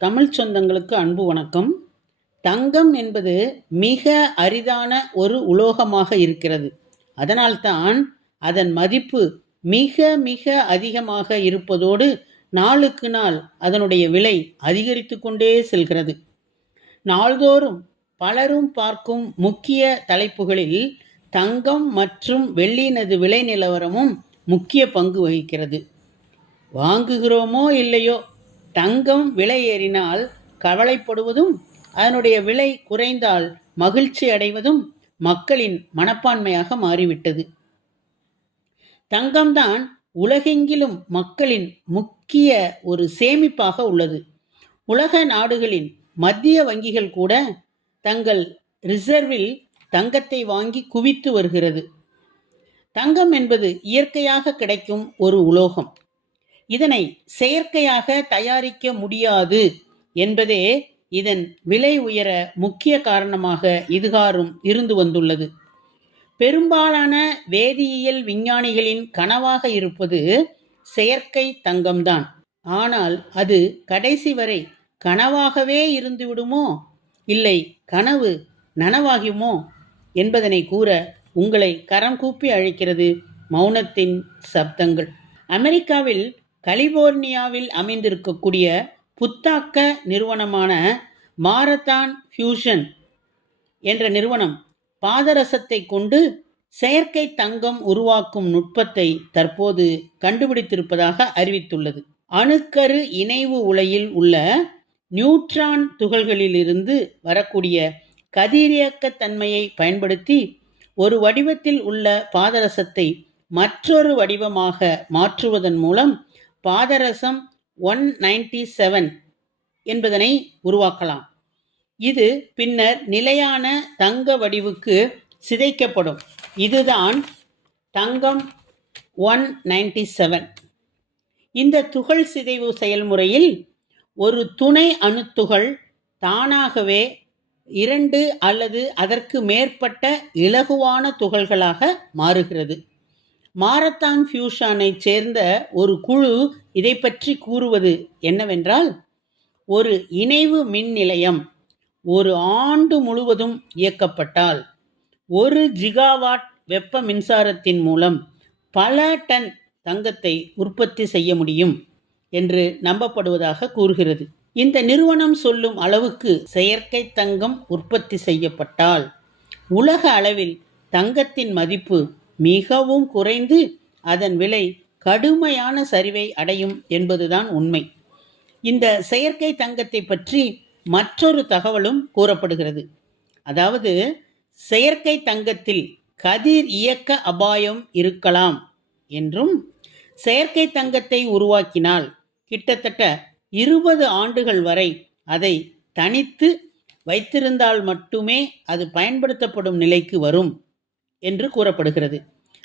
தமிழ் சொந்தங்களுக்கு அன்பு வணக்கம். தங்கம் என்பது மிக அரிதான ஒரு உலோகமாக இருக்கிறது. அதனால்தான் அதன் மதிப்பு மிக மிக அதிகமாக இருப்பதோடு நாளுக்கு நாள் அதனுடைய விலை அதிகரித்து கொண்டே செல்கிறது. நாள்தோறும் பலரும் பார்க்கும் முக்கிய தலைப்புகளில் தங்கம் மற்றும் வெள்ளியினது விலை நிலவரமும் முக்கிய பங்கு வகிக்கிறது. வாங்குகிறோமோ இல்லையோ தங்கம் விலை ஏறினால் கவலைப்படுவதும் அதனுடைய விலை குறைந்தால் மகிழ்ச்சி அடைவதும் மக்களின் மனப்பான்மையாக மாறிவிட்டது. தங்கம்தான் உலகெங்கிலும் மக்களின் முக்கிய ஒரு சேமிப்பாக உள்ளது. உலக நாடுகளின் மத்திய வங்கிகள் கூட தங்கள் ரிசர்வில் தங்கத்தை வாங்கி குவித்து வருகிறது. தங்கம் என்பது இயற்கையாக கிடைக்கும் ஒரு உலோகம். இதனை செயற்கையாக தயாரிக்க முடியாது என்பதே இதன் விலை உயர முக்கிய காரணமாக இதுகாரும் இருந்து வந்துள்ளது. பெரும்பாலான வேதியியல் விஞ்ஞானிகளின் கனவாக இருப்பது செயற்கை தங்கம்தான். ஆனால் அது கடைசி வரை கனவாகவே இருந்து விடுமோ? இல்லை கனவு நனவாகுமோ? என்பதனை கூற உங்களை கரம் கூப்பி அழைக்கிறது மௌனத்தின் சப்தங்கள். அமெரிக்காவில் கலிபோர்னியாவில் அமைந்திருக்கக்கூடிய புத்தாக்க நிறுவனமான மாரத்தான் ஃபியூஷன் என்ற நிறுவனம் பாதரசத்தை கொண்டு செயற்கை தங்கம் உருவாக்கும் நுட்பத்தை தற்போது கண்டுபிடித்திருப்பதாக அறிவித்துள்ளது. அணுக்கரு இணைவு உலையில் உள்ள நியூட்ரான் துகள்களிலிருந்து வரக்கூடிய கதிரியக்கத்தன்மையை பயன்படுத்தி ஒரு வடிவத்தில் உள்ள பாதரசத்தை மற்றொரு வடிவமாக மாற்றுவதன் மூலம் பாதரசம் ஒன் நைன்டி செவன் என்பதனை உருவாக்கலாம். இது பின்னர் நிலையான தங்க வடிவுக்கு சிதைக்கப்படும். இதுதான் தங்கம் ஒன் நைன்டி செவன். இந்த துகள் சிதைவு செயல்முறையில் ஒரு துணை அணுத்துகள் தானாகவே இரண்டு அல்லது அதற்கு மேற்பட்ட இலகுவான துகள்களாக மாறுகிறது. மாரத்தான் ஃபியூஷானைச் சேர்ந்த ஒரு குழு இதை பற்றி கூறுவது என்னவென்றால் ஒரு இணைவு மின் நிலையம் ஒரு ஆண்டு முழுவதும் இயக்கப்பட்டால் ஒரு ஜிகாவாட் வெப்ப மின்சாரத்தின் மூலம் பல டன் தங்கத்தை உற்பத்தி செய்ய முடியும் என்று நம்பப்படுவதாக கூறுகிறது. இந்த நிறுவனம் சொல்லும் அளவுக்கு செயற்கை தங்கம் உற்பத்தி செய்யப்பட்டால் உலக அளவில் தங்கத்தின் மதிப்பு மிகவும் குறைந்து அதன் விலை கடுமையான சரிவை அடையும் என்பதுதான் உண்மை. இந்த செயற்கை தங்கத்தை பற்றி மற்றொரு தகவலும் கூறப்படுகிறது. அதாவது செயற்கை தங்கத்தில் கதிர் இயக்க அபாயம் இருக்கலாம் என்றும் செயற்கை தங்கத்தை உருவாக்கினால் கிட்டத்தட்ட இருபது ஆண்டுகள் வரை அதை தனித்து வைத்திருந்தால் மட்டுமே அது பயன்படுத்தப்படும் நிலைக்கு வரும். என்று கூறப்படுகிறது.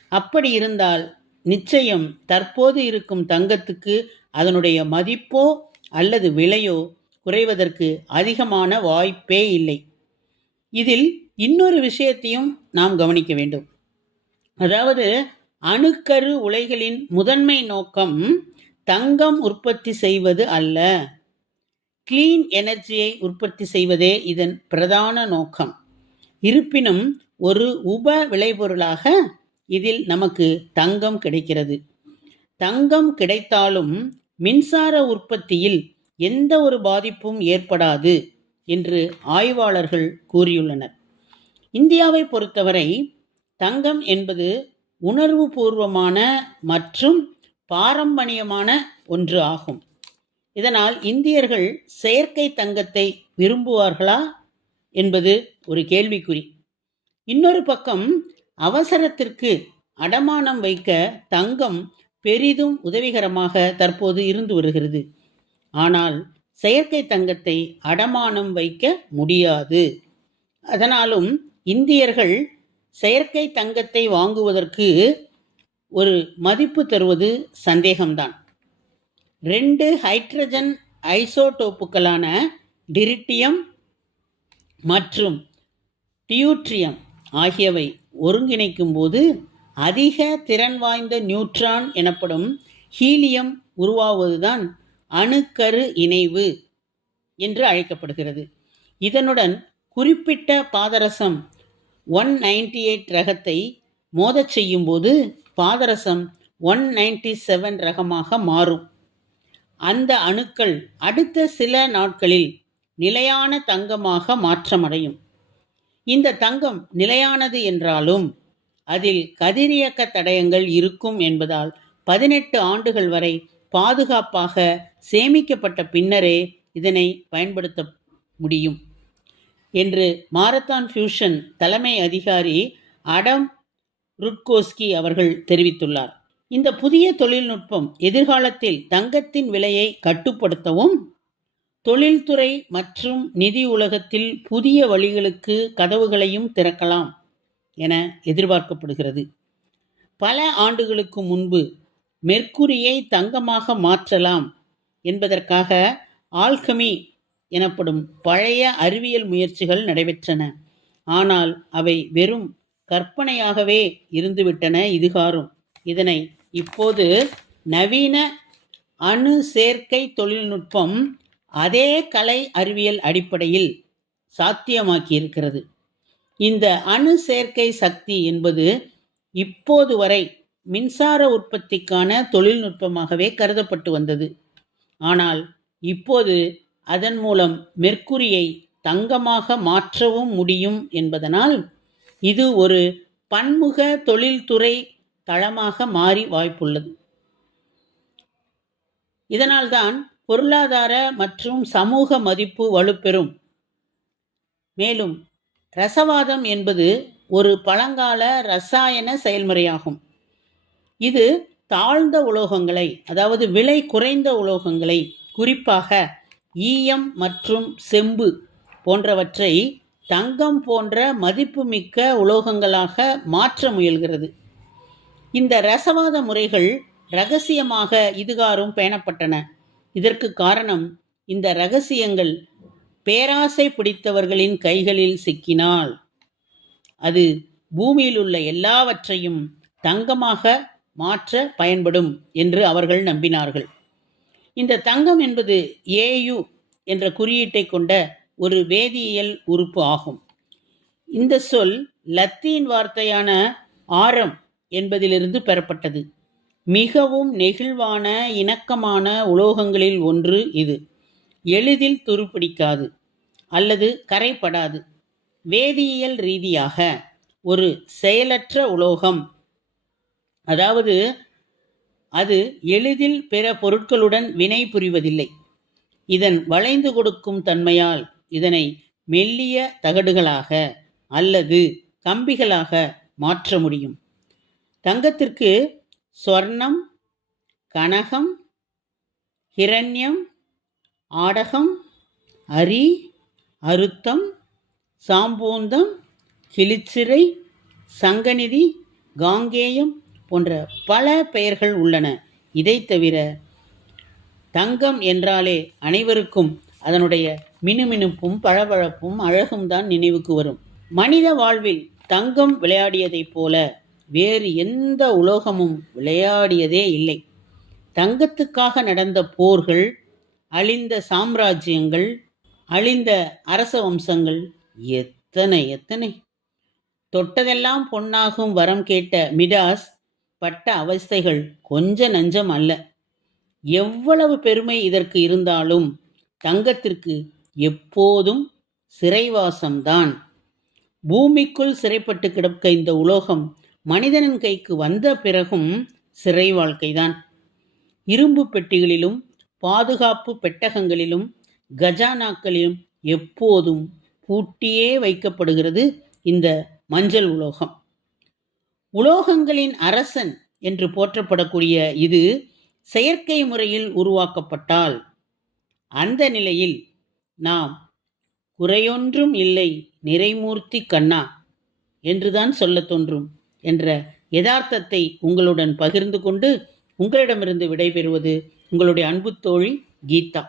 அப்படி இருந்தால் நிச்சயம் தற்போது இருக்கும் தங்கத்துக்கு அதனுடைய மதிப்போ அல்லது விலையோ குறைவதற்கு அதிகமான வாய்ப்பே இல்லை. இதில் இன்னொரு விஷயத்தையும் நாம் கவனிக்க வேண்டும். அதாவது அணுக்கரு உலைகளின் முதன்மை நோக்கம் தங்கம் உற்பத்தி செய்வது அல்ல. கிளீன் எனர்ஜியை உற்பத்தி செய்வதே இதன் பிரதான நோக்கம். இருப்பினும் ஒரு உப விளைபொருளாக இதில் நமக்கு தங்கம் கிடைக்கிறது. தங்கம் கிடைத்தாலும் மின்சார உற்பத்தியில் எந்த ஒரு பாதிப்பும் ஏற்படாது என்று ஆய்வாளர்கள் கூறியுள்ளனர். இந்தியாவை பொறுத்தவரை தங்கம் என்பது உணர்வுபூர்வமான மற்றும் பாரம்பரியமான ஒன்று ஆகும். இதனால் இந்தியர்கள் செயற்கை தங்கத்தை விரும்புவார்களா என்பது ஒரு கேள்விக்குறி. இன்னொரு பக்கம் அவசரத்திற்கு அடமானம் வைக்க தங்கம் பெரிதும் உதவிகரமாக தற்போது இருந்து வருகிறது. ஆனால் செயற்கை தங்கத்தை அடமானம் வைக்க முடியாது. அதனாலும் இந்தியர்கள் செயற்கை தங்கத்தை வாங்குவதற்கு ஒரு மதிப்பு தருவது சந்தேகம்தான். ரெண்டு ஹைட்ரஜன் ஐசோடோப்புகளான டிரிட்டியம் மற்றும் டியூட்ரியம் ஆகியவை ஒருங்கிணைக்கும் போது அதிக திறன் வாய்ந்த நியூட்ரான் எனப்படும் ஹீலியம் உருவாவதுதான் அணுக்கரு இணைவு என்று அழைக்கப்படுகிறது. இதனுடன் குறிப்பிட்ட பாதரசம் ஒன் நைன்டி எயிட் ரகத்தை மோதச் செய்யும்போது பாதரசம் ஒன் நைன்டி செவன் ரகமாக மாறும். அந்த அணுக்கள் அடுத்த சில நாட்களில் நிலையான தங்கமாக மாற்றமடையும். இந்த தங்கம் நிலையானது என்றாலும் அதில் கதிரியக்க தடயங்கள் இருக்கும் என்பதால் பதினெட்டு ஆண்டுகள் வரை பாதுகாப்பாக சேமிக்கப்பட்ட பின்னரே இதனை பயன்படுத்த முடியும் என்று மாரத்தான் ஃபியூஷன் தலைமை அதிகாரி அடம் ருட்கோஸ்கி அவர்கள் தெரிவித்துள்ளார். இந்த புதிய தொழில்நுட்பம் எதிர்காலத்தில் தங்கத்தின் விலையை கட்டுப்படுத்தவும் தொழில்துறை மற்றும் நிதி உலகத்தில் புதிய வழிகளுக்கு கதவுகளையும் திறக்கலாம் என எதிர்பார்க்கப்படுகிறது. பல ஆண்டுகளுக்கு முன்பு மெர்க்குரியை தங்கமாக மாற்றலாம் என்பதற்காக ஆல்கமி எனப்படும் பழைய அறிவியல் முயற்சிகள் நடைபெற்றன. ஆனால் அவை வெறும் கற்பனையாகவே இருந்துவிட்டன இதுகாரும் இதனை இப்போது நவீன அணு சேர்க்கை தொழில்நுட்பம் அதே கலை அறிவியல் அடிப்படையில் சாத்தியமாக்கியிருக்கிறது. இந்த அணு சேர்க்கை சக்தி என்பது இப்போது வரை மின்சார உற்பத்திக்கான தொழில்நுட்பமாகவே கருதப்பட்டு வந்தது. ஆனால் இப்போது அதன் மூலம் மெர்க்குரியை தங்கமாக மாற்றவும் முடியும் என்பதனால் இது ஒரு பன்முக தொழில்துறை தளமாக மாறி வாய்ப்புள்ளது. இதனால்தான் பொருளாதார மற்றும் சமூக மதிப்பு வலுப்பெறும். மேலும் ரசவாதம் என்பது ஒரு பழங்கால ரசாயன செயல்முறையாகும். இது தாழ்ந்த உலோகங்களை அதாவது விலை குறைந்த உலோகங்களை குறிப்பாக ஈயம் மற்றும் செம்பு போன்றவற்றை தங்கம் போன்ற மதிப்புமிக்க உலோகங்களாக மாற்ற முயல்கிறது. இந்த ரசவாத முறைகள் ரகசியமாக இதுகாரும் பேணப்பட்டன. இதற்கு காரணம் இந்த ரகசியங்கள் பேராசை பிடித்தவர்களின் கைகளில் சிக்கினால். அது பூமியில் உள்ள எல்லாவற்றையும் தங்கமாக மாற்ற பயன்படும் என்று அவர்கள் நம்பினார்கள். இந்த தங்கம் என்பது ஏயு என்ற குறியீட்டை கொண்ட ஒரு வேதியியல் உறுப்பு ஆகும். இந்த சொல் லத்தீன் வார்த்தையான ஆரம் என்பதிலிருந்து பெறப்பட்டது. மிகவும் நெகிழ்வான இணக்கமான உலோகங்களில் ஒன்று இது. எளிதில் துருப்பிடிக்காது அல்லது கரைப்படாது. வேதியியல் ரீதியாக ஒரு செயலற்ற உலோகம். அதாவது அது எளிதில் பிற பொருட்களுடன் வினை புரிவதில்லை. இதன் வளைந்து கொடுக்கும் தன்மையால் இதனை மெல்லிய தகடுகளாக அல்லது கம்பிகளாக மாற்ற முடியும். தங்கத்திற்கு சொர்ணம் கனகம் ஹிரண்யம் ஆடகம் அரி அருத்தம் சாம்பூந்தம் கிளிச்சிறை சங்கநிதி காங்கேயம் போன்ற பல பெயர்கள் உள்ளன. இதை தவிர தங்கம் என்றாலே அனைவருக்கும் அதனுடைய மினுமினுப்பும் பளபளப்பும் அழகும் தான் நினைவுக்கு வரும். மனித வாழ்வில் தங்கம் விளையாடியதைப் போல வேறு எந்த உலோகமும் விளையாடியதே இல்லை. தங்கத்துக்காக நடந்த போர்கள் அழிந்த சாம்ராஜ்யங்கள் அழிந்த அரச வம்சங்கள் எத்தனை எத்தனை? தொட்டதெல்லாம் பொன்னாகும் வரம் கேட்ட மிடாஸ் பட்ட அவஸ்தைகள் கொஞ்ச நஞ்சம் அல்ல. எவ்வளவு பெருமை இதற்கு இருந்தாலும் தங்கத்திற்கு எப்போதும் சிறைவாசம்தான். பூமிக்குள் சிறைப்பட்டு கிடக்க இந்த உலோகம் மனிதனின் கைக்கு வந்த பிறகும் சிறை வாழ்க்கைதான். இரும்பு பெட்டிகளிலும் பாதுகாப்பு பெட்டகங்களிலும் கஜானாக்களிலும் எப்போதும் பூட்டியே வைக்கப்படுகிறது இந்த மஞ்சள் உலோகம். உலோகங்களின் அரசன் என்று போற்றப்படக்கூடிய இது செயற்கை முறையில் உருவாக்கப்பட்டால் அந்த நிலையில் நாம் குறையொன்றும் இல்லை நிறைமூர்த்தி கண்ணா என்றுதான் சொல்லத் தோன்றும். என்ற யதார்த்தத்தை உங்களுடன் பகிர்ந்து கொண்டு உங்களிடமிருந்து விடைபெறுவது உங்களுடைய அன்பு தோழி கீதா.